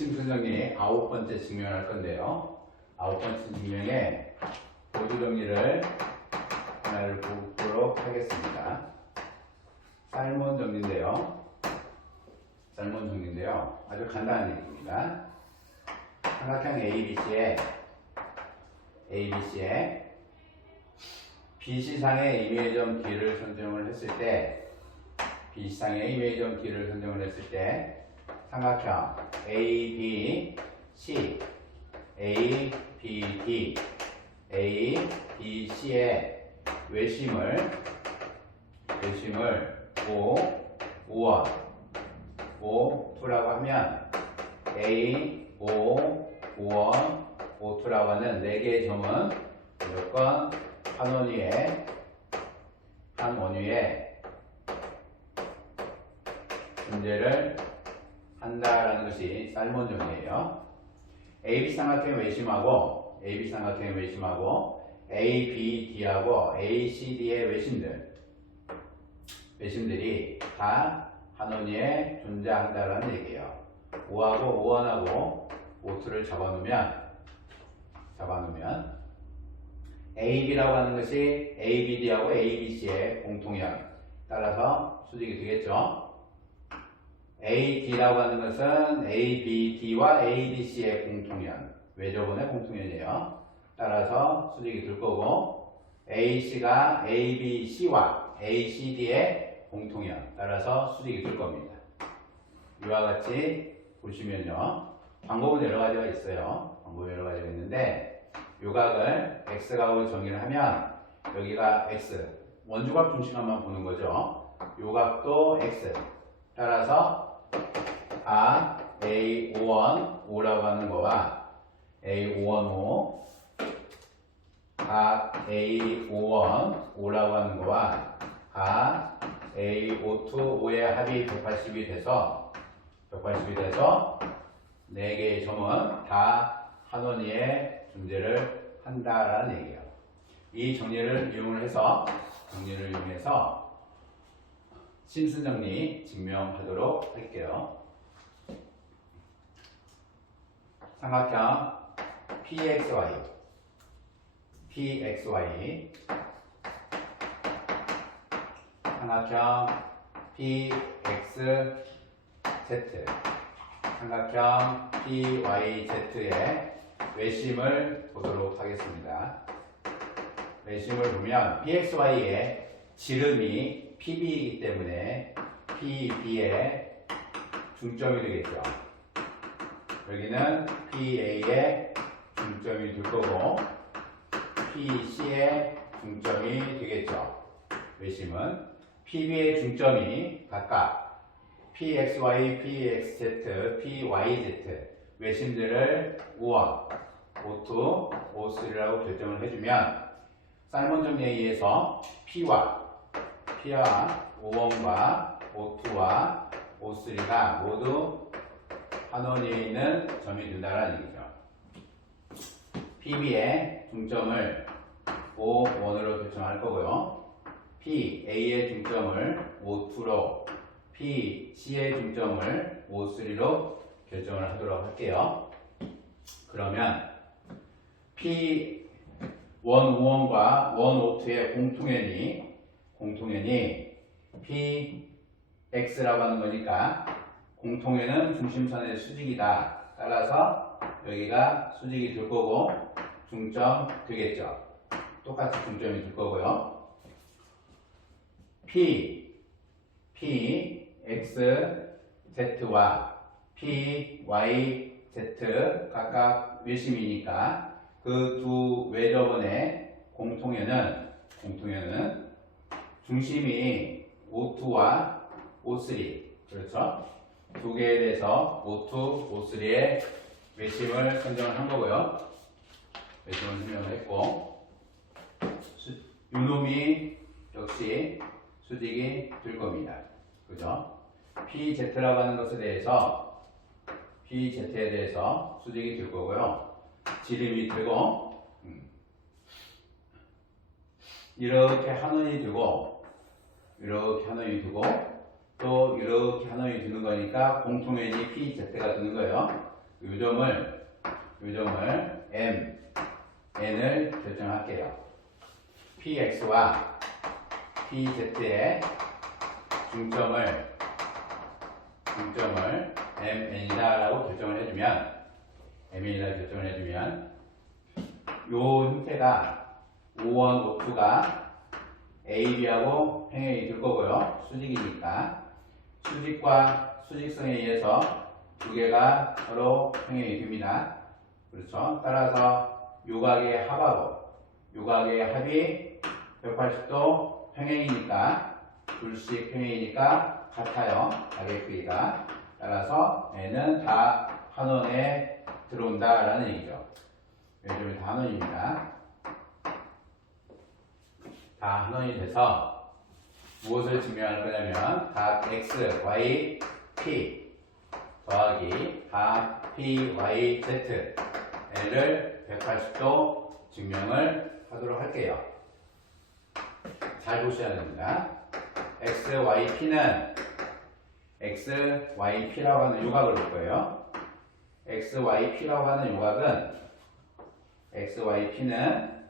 심수정리 9번째 증명을 할 건데요. 9번째 증명에 보조 정리를 하나를 보도록 하겠습니다. 쌀몬 정리인데요. 아주 간단한 얘기입니다. 삼각형 ABC에 BC상의 이미지점 D를 선정을 했을 때 삼각형 ABC의 외심을 O, 5, 2라고 하면 A, O, 5원, O2라고 하는 4개의 점은 무조건 한 원 위에 존재를 한다라는 것이 쌀몬 정리예요. AB 삼각형의 외심하고 ABD하고 ACD의 외심들이 다 한 원 위에 존재한다라는 얘기예요. 5하고 5원하고 O2를 잡아놓으면 AB라고 하는 것이 ABD하고 ABC의 공통점, 따라서 수직이 되겠죠. AD라고 하는 것은 ABD와 ABC의 공통점, 외접원의 공통점이에요. 따라서 수직이 될 거고, AC가 ABC와 ACD의 공통점, 따라서 수직이 될 겁니다. 이와 같이 보시면요, 방법은 여러 가지가 있어요. 있는데 요각을 X각으로 정의를 하면 여기가 X, 원주각 중심값만 보는 거죠. 요각도 X, 따라서 A51, 5라고 하는 거와 A51, 5, A51, 5라고 하는 거와 A52, 5의 합이 180이 돼서 4개의 점은 다 한 원 위에 존재를 한다라는 얘기예요. 이 정리를 이용해서 심슨 정리 증명하도록 할게요. 삼각형 PXY 삼각형 PXZ 삼각형 PYZ의 외심을 보도록 하겠습니다. 외심을 보면 PXY의 지름이 PB이기 때문에 PB의 중점이 되겠죠. 여기는 PA의 중점이 될 거고 PC의 중점이 되겠죠. 외심은 PB의 중점이 각각 PXY, PXZ, PYZ 외심들을 5원, O2, O3라고 결정을 해주면 쌀몬 정리에 의해서 P와 5원과 O2와 O3가 모두 한 원 위에 있는 점이 된다는 얘기죠. PB의 중점을 O1으로 결정할 거고요. PA의 중점을 O2로, PC의 중점을 O3로 결정을 하도록 할게요. 그러면 P1, 5원과 1, 5, 2의 공통연이 PX라고 하는 거니까 공통연은 중심선의 수직이다. 따라서 여기가 수직이 될 거고 중점 되겠죠. 똑같이 중점이 될 거고요. PXZ와 PYZ 각각 외심이니까 그 두 외접원의 공통연은 중심이 O2와 O3, 그렇죠? 두 개에 대해서 O2, O3의 외심을 선정을 한 거고요. 외심을 설명을 했고, 요놈이 역시 수직이 될 겁니다. 그죠? PZ라고 하는 것에 대해서 PZ에 대해서 수직이 될 거고요. 지름이 되고 이렇게 한 원이 되고 이렇게 한 원이 되고 또 이렇게 한 원이 되는 거니까 공통연이 PZ가 되는 거예요. 요점을 M, N을 결정할게요. PX와 PZ의 중점을 MN이다라고 결정을 해주면 요 형태가 O1, O2가 AB하고 평행이 될 거고요. 수직이니까 수직과 수직성에 의해서 두 개가 서로 평행이 됩니다. 그렇죠? 따라서 요각의 합이 180도 평행이니까 둘씩 평행이니까 같아요. 가격 크기가. 따라서 N은 다 한원에 들어온다라는 얘기죠. 요즘은 다 한원입니다. 다 한원이 돼서 무엇을 증명할 거냐면 각 X, Y, P 더하기 각 P, Y, Z L을 180도 증명을 하도록 할게요. 잘 보셔야 됩니다. X, Y, P라고 하는 요각을 볼 거예요. X, Y, P라고 하는 요각은 X, Y, P는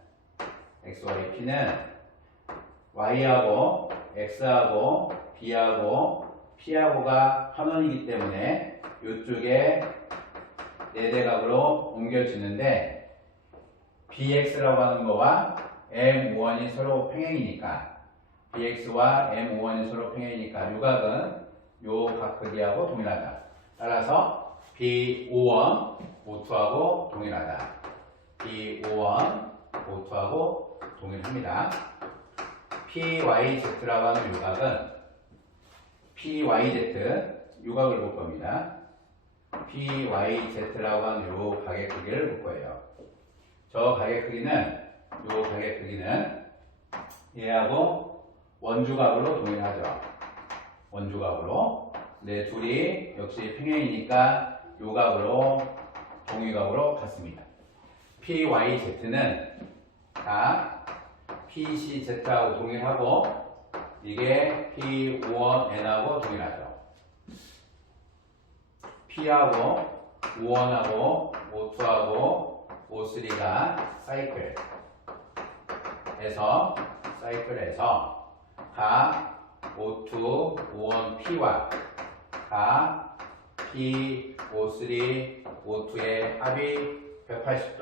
Y하고 X하고 B하고 P하고가 한원이기 때문에 이쪽에 4대각으로 옮겨지는데 BX라고 하는 거와 M5원이 서로 평행이니까 BX와 M5원이 서로 평행이니까 요각은 요 각 크기하고 동일하다. 따라서 B5원, O2하고 동일하다. B5원, O2하고 동일합니다. PYZ라고 하는 요각은 PYZ 요각을 볼 겁니다. PYZ라고 하는 요 가격 크기를 볼 거예요. 저 가격 크기는 얘하고 원주각으로 동일하죠. 원주각으로. 네, 둘이 역시 평행이니까 요각으로 동위각으로 같습니다. PYZ는 다 PCZ하고 동일하고 이게 P5N하고 동일하죠. P하고 5원하고 O2하고 O3가 사이클에서 각 O2, O1, P와 각 P, O3, O2의 합이 180도.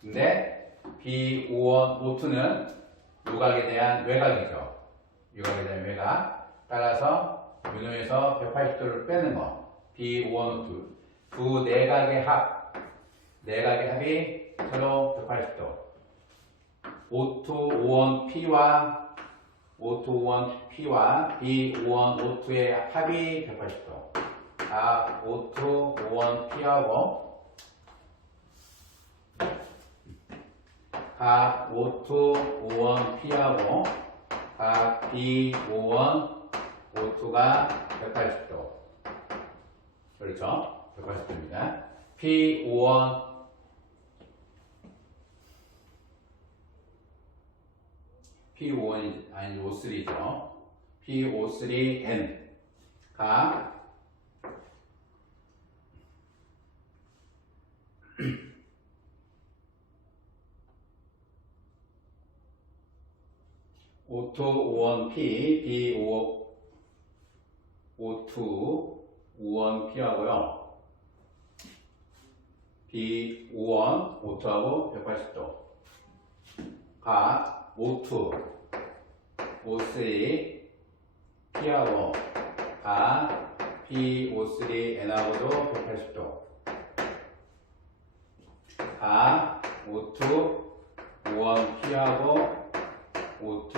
근데 P, O1, O2는 요각에 대한 외곽이죠. 따라서 요놈에서 180도를 빼는 거. P, O1, O2. 두 내각의 합이 서로 180도. O2, O1, P와 B, O1, O2의 합이 180도. 각 O2, O1, P하고 각 O2, O1, P하고 각 B, O1, O2가 180도. 그렇죠? 180도입니다. P5원 P5원이 아니 O3죠. P53N가 O2, O1, P, B5, O2, O1, P하고요. B5원, O2하고 180도. 각 O2, O3, P하고 각 P53N하고도 180도. 각 O2, O1, P하고 O2,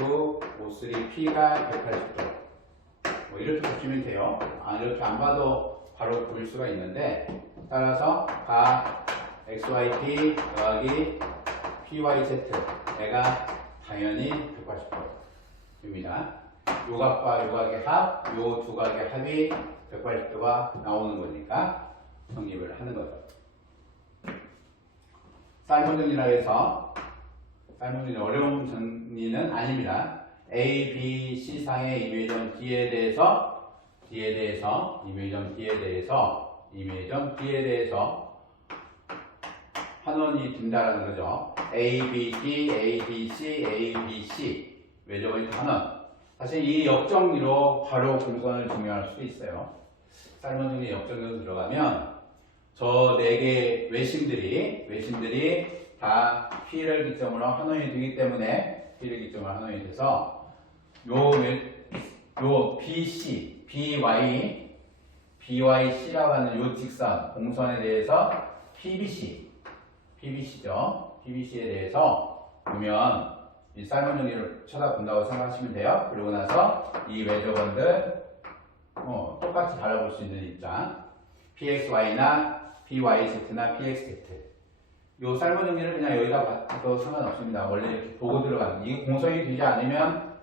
O3P가 180도. 뭐 이렇게 보시면 돼요. 이렇게 안 봐도 바로 보일 수가 있는데, 따라서 각 XYP 더하기 PYZ 얘가 당연히 180도입니다. 요각과 요각의 합, 요 두 각의 합이 180도가 나오는 거니까 성립을 하는 거죠. 쌀문 정리라 해서 쌀문 정리 어려운 정리는 아닙니다. A, B, C 상의 임의점 D에 대해서 임의점 D에 대해서 임의점 B에 대해서 환원이 된다라는 거죠. A, B, D, A, B, C, A, B, C 외적원이 환원. 사실 이 역정리로 바로 공선을 증명할 수도 있어요. 삶은 정리 역정리로 들어가면 저 4개 외심들이 다 P를 기점으로 환원이 되기 때문에 P를 기점으로 환원이 돼서 요 BC, BYC라고 하는 요 직선, 공선에 대해서 PBC죠. PBC에 대해서 보면 이 삶은 정리를 쳐다본다고 생각하시면 돼요. 그리고 나서 이 외적원들 똑같이 바라볼 수 있는 입장. PXY나 PYZ나 PXZ. 요 삶은 정리를 그냥 여기다 봐도 상관없습니다. 원래 이렇게 보고 들어가는. 이게 공선이 되지 않으면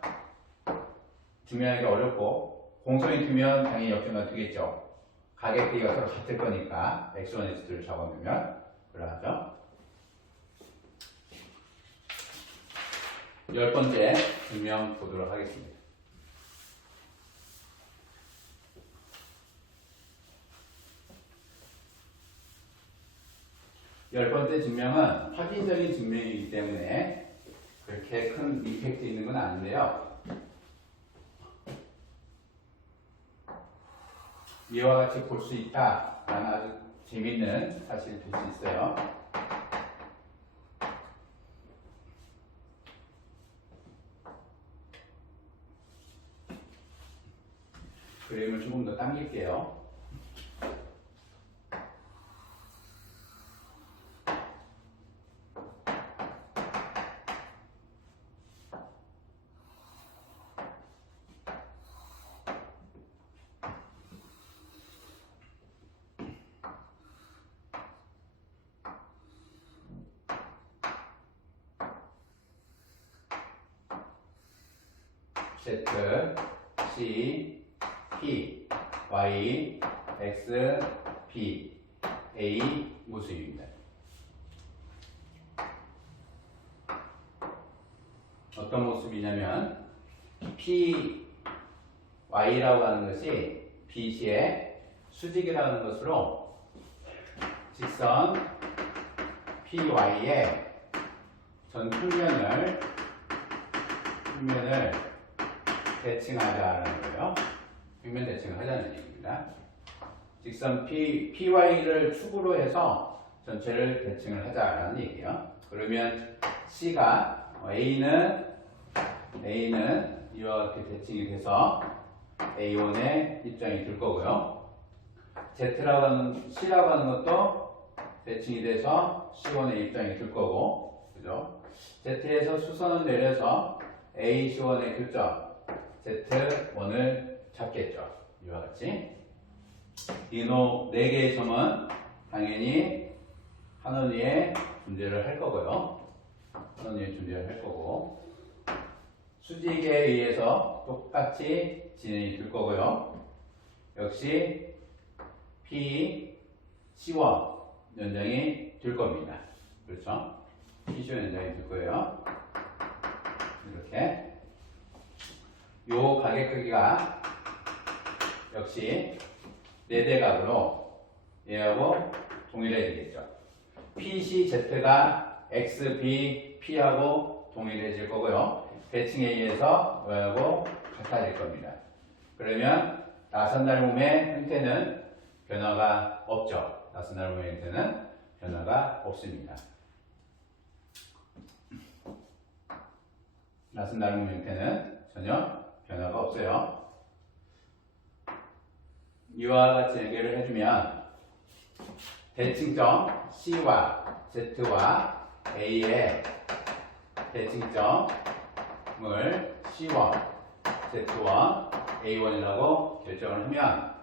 증명하기 어렵고, 공선이 되면 당연히 역정리가 되겠죠. 가격대가 서로 같을 거니까 X1, X2를 잡아놓으면 그러하죠. 10번째 증명 보도록 하겠습니다. 열 번째 증명은 확인적인 증명이기 때문에 그렇게 큰 임팩트 있는 건 아닌데요. 이와 같이 볼 수 있다라는 아주 재밌는 사실이 될 수 있어요. 그림을 조금 더 당길게요. Z, C, P, Y, X, B, A 모습입니다. 어떤 모습이냐면 P, Y라고 하는 것이 BC의 수직이라는 것으로 직선 PY의 전 평면을 대칭하자는 거예요. 평면 대칭을 하자는 얘기입니다. 직선 PY를 축으로 해서 전체를 대칭을 하자라는 얘기예요. 그러면 C가 A는 이와 같게 대칭이 돼서 A1에 입장이 될 거고요. C라고 하는 것도 대칭이 돼서 C1에 입장이 될 거고, 그죠? Z에서 수선을 내려서 A1의 교점 Z1을 잡겠죠. 이와 같이. 이 4개의 점은 당연히 한원위에 존재를 할 거고요. 한원위에 존재를 할 거고, 수직에 의해서 똑같이 진행이 될 거고요. 역시 P, C1 연장이 될 겁니다. 그렇죠? P, C1 연장이 될 거예요. 이렇게. 요 가격 크기가 역시 4대각으로 얘하고 동일해지겠죠. PCZ가 X, B, P하고 동일해질 거고요. 대칭에 의해서 이하고 같아질 겁니다. 그러면 나선달몸의 형태는 변화가 없죠. 나선달몸의 형태는 변화가 없습니다. 나선달몸 형태는 전혀 변화가 없어요. 이와 같이 연결을 해주면 대칭점 C와 Z와 A의 대칭점을 C1, Z1, A1이라고 결정을 하면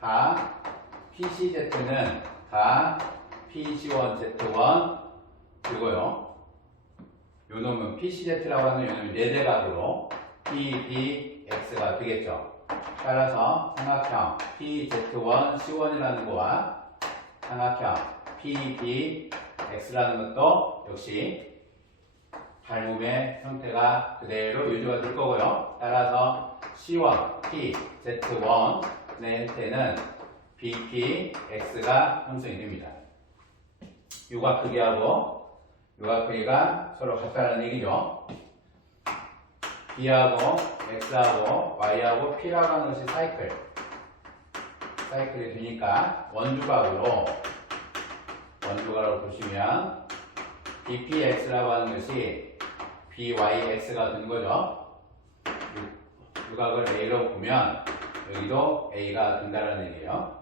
가 PCZ는 가 PC1, Z1 그리고요. 요 놈은 PCZ라고 하는 요 놈이 4대각으로 P, B, X가 되겠죠. 따라서 삼각형 PZ1, C1이라는 거와 삼각형 P, B, X라는 것도 역시 발몸의 형태가 그대로 유지가 될 거고요. 따라서 C1, P, Z1의 형태는 BPX가 형성이 됩니다. 유각 크기하고 유각 크기가 서로 같다는 얘기죠. B하고 X하고 Y하고 P라고 하는 것이 사이클이 되니까 원주각으로 보시면 BPX라고 하는 것이 BYX가 된 거죠. 유각을 A로 보면 여기도 A가 된다는 얘기예요.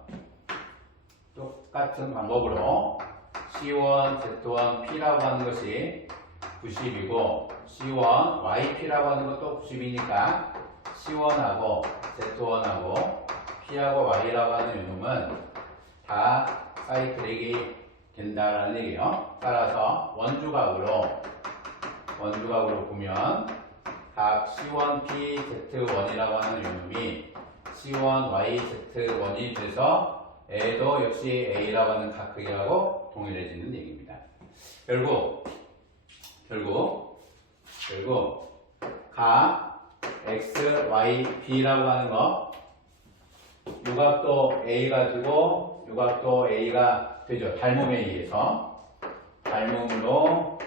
똑같은 방법으로 C1, Z1, P라고 하는 것이 90이고 C1, YP라고 하는 것도 90이니까 C1하고 Z1하고 P하고 Y라고 하는 요놈은 다 사이클릭이 된다라는 얘기예요. 따라서 원주각으로 보면 각 C1P Z1이라고 하는 요놈이 C1Y Z1이 돼서 A도 역시 A라고 하는 각 크기하고 동일해지는 얘기입니다. 결국 각 X, Y, B라고 하는 거 유각도 A가 되고 유각도 A가 되죠. 닮음에 의해서 닮음으로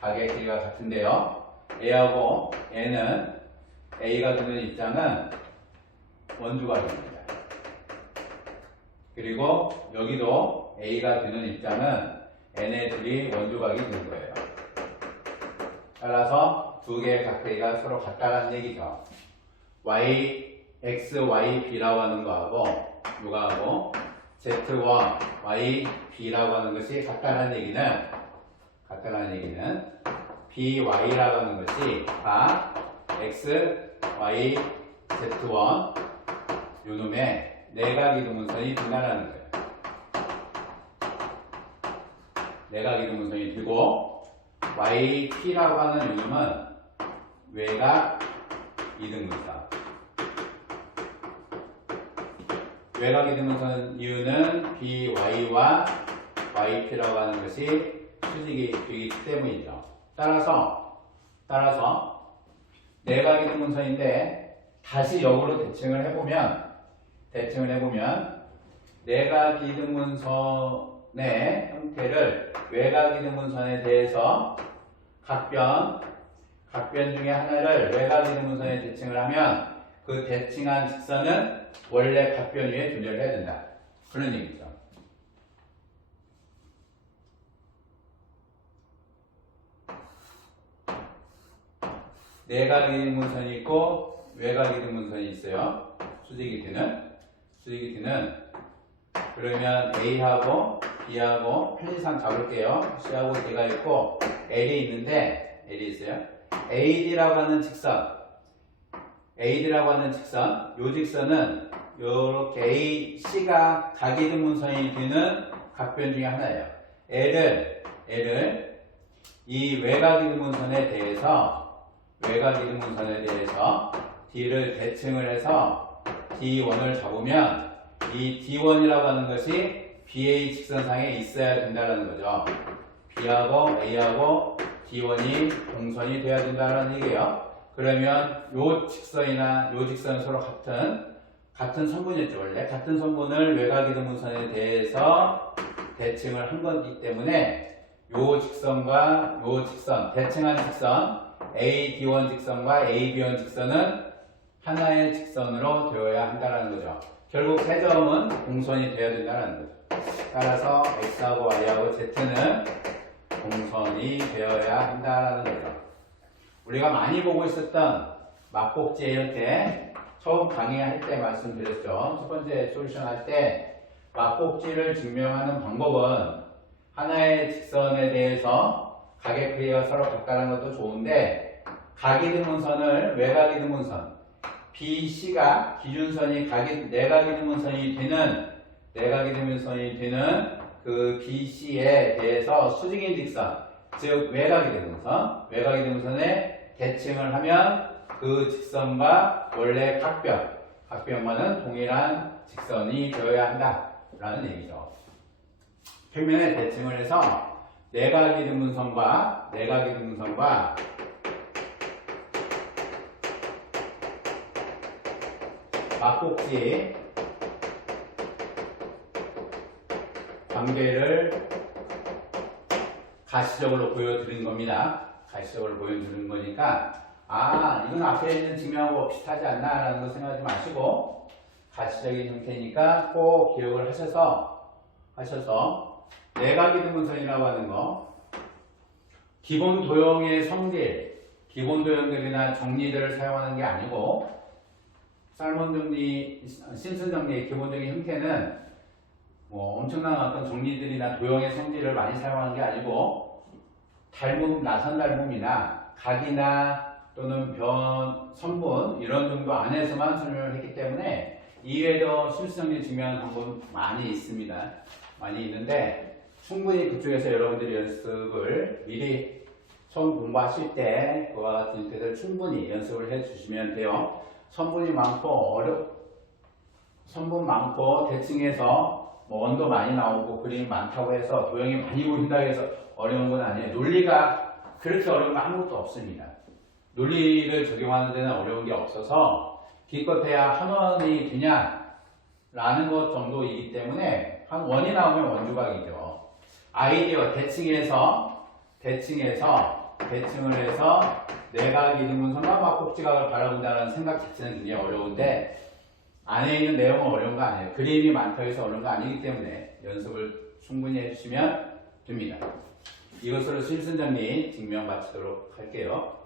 각의 길이가 같은데요. A하고 N은 A가 되는 입장은 원주각입니다. 그리고 여기도 A가 되는 입장은 N의 둘이 원주각이 되는 거예요. 따라서 두 개의 각도가 서로 같다는 얘기죠. X, Y, B라고 하는 거하고 요거하고 Z1, Y, B라고 하는 것이 같다는 얘기는 BY라고 하는 것이 다 X, Y, Z1 요놈의 내각이동문선이 된다는 거예요. 내각이동문선이 되고 YP라고 하는 요놈은 외각 이등분선. 외각 이등분선 이유는 BY와 YP라고 하는 것이 수직이 되기 때문이죠. 따라서 내각 이등분선인데 다시 역으로 대칭을 해보면 내각 이등분선의 형태를 외각 이등분선에 대해서 각변 중에 하나를 외각 이등분선에 대칭을 하면 그 대칭한 직선은 원래 각변 위에 존재를 해야 된다. 그런 얘기죠. 내각 이등분선이 있고 외각 이등분선이 있어요. 수직이 되는 그러면 A하고 B하고 편의상 잡을게요. C하고 D가 있고 L이 있는데 L이 있어요. AD라고 하는 직선 요 직선은 요렇게 A, C가 각이등분선이 되는 각변 중에 하나예요. L을 이 외각이등분선에 대해서 D를 대칭을 해서 D1을 잡으면 이 D1이라고 하는 것이 BA 직선상에 있어야 된다는 거죠. B하고 A하고 D1이 동선이 돼야 된다는 얘기예요. 그러면 요 직선이나 요 직선은 서로 같은 선분이었죠. 원래 같은 선분을 외곽이등분선에 대해서 대칭을 한 거기 때문에 요 직선과 요 직선, 대칭한 직선 AD1 직선과 AB1 직선은 하나의 직선으로 되어야 한다는 거죠. 결국 세 점은 공선이 되어야 된다는 거죠. 따라서 X하고 Y하고 Z는 공선이 되어야 한다는 거죠. 우리가 많이 보고 있었던 막복지 이럴 때 처음 강의할 때 말씀드렸죠. 첫 번째 솔루션 할 때 막복지를 증명하는 방법은 하나의 직선에 대해서 각의 크기가 서로 같다는 것도 좋은데 각이등분선을 외곽이등분선 BC가 기준선이 내각이등분선이 되는 그 BC에 대해서 수직인 직선 즉 외곽이등분선에 대칭을 하면 그 직선과 원래 각변과는 동일한 직선이 되어야 한다라는 얘기죠. 평면에 대칭을 해서 내각이등분선과 막복지 관계를 가시적으로 보여드린 겁니다. 가시적으로 보여드린 거니까 이건 앞에 있는 증명하고 비슷하지 않나 라는 거 생각하지 마시고 가시적인 형태니까 꼭 기억을 하셔서 내각이등분선이라고 하는 거 기본 도형의 성질, 기본 도형들이나 정리들을 사용하는 게 아니고 살몬 정리, 심슨 정리의 기본적인 형태는 뭐 엄청난 어떤 정리들이나 도형의 성질을 많이 사용하는 게 아니고 닮음, 나선 닮음이나 각이나 또는 변, 선분 이런 정도 안에서만 설명을 했기 때문에 이외에도 심슨 정리 증명하는 방법 많이 있습니다. 많이 있는데 충분히 그쪽에서 여러분들이 연습을 미리 처음 공부하실 때 그와 같은 형태들 충분히 연습을 해 주시면 돼요. 선분 많고 대칭해서 뭐 원도 많이 나오고 그림이 많다고 해서 도형이 많이 보인다고 해서 어려운 건 아니에요. 논리가 그렇게 어려운 건 아무것도 없습니다. 논리를 적용하는 데는 어려운 게 없어서 기껏해야 한 원이 되냐 라는 것 정도이기 때문에 한 원이 나오면 원조각이죠. 아이디어 대칭을 해서 내각 이등분선과 막꼭지각을 바라본다는 생각 자체는 굉장히 어려운데 안에 있는 내용은 어려운 거 아니에요. 그림이 많다고 해서 어려운 거 아니기 때문에 연습을 충분히 해주시면 됩니다. 이것으로 심슨 정리 증명 마치도록 할게요.